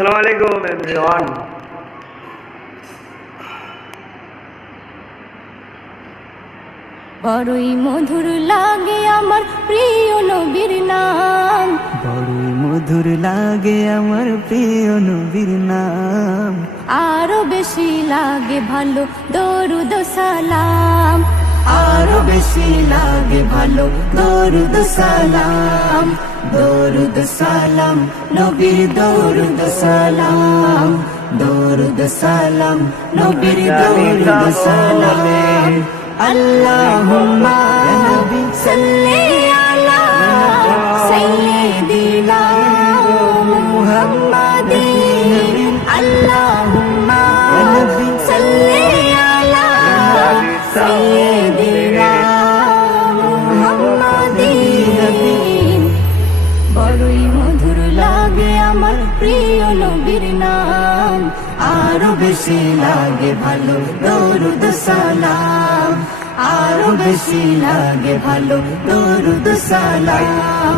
আসসালামু আলাইকুম এভরিওয়ান। বড়ই মধুর লাগে আমার প্রিয় নবীর নাম, বড়ই মধুর লাগে আমার প্রিয় নবীর নাম। আরো বেশি লাগে ভালো দরুদ সালাম, আরো বেশি লাগে ভালো দরুদ সালাম। দরুদ সালাম নবীর দরুদ সালাম, দরুদ সালাম নবীর দরুদ সালাম। আল্লাহুম্মা ইয়া নবী সাল্লি আলা সাইয়্যিদিনা মুহাম্মাদিন। আল্লাহুম্মা সাল্লি আলা সাইয়্যিদিনা মুহাম্মাদিন। বড়ই মধুর লাগে আমার প্রিয় নবীর নাম, আরো বেশি লাগে ভালো দরুদ সালাম। আরো বেশি লাগে ভালো দরুদ সালাম।